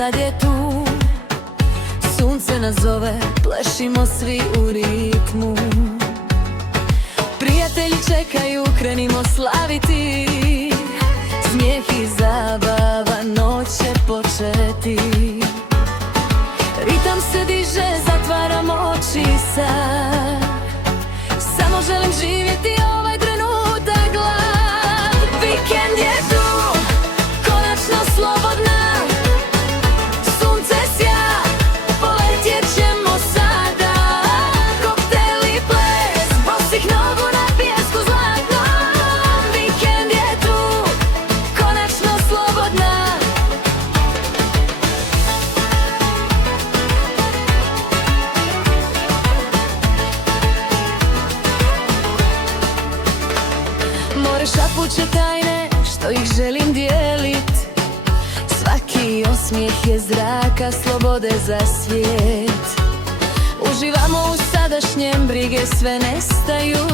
sad je tu. Sunce nas zove, plešimo svi u ritmu. Prijatelji čekaju, krenimo slaviti. Smijeh i zabava, noć će početi. Ritam se diže, zatvaram oči sad. Samo želim živjeti ovaj trenutak glad. Vikend je tu, konačno slobodna. Sunce sja, poletjet ćemo sada. Koktel i ples, bosih nogu na pijesku zlatnom. Vikend je tu, konačno slobodna. More šapuće tajne, što ih želim dijelit. Svaki osmijeh je zraka slobode za svijet. Uživamo u sadašnjem, brige sve nestaju.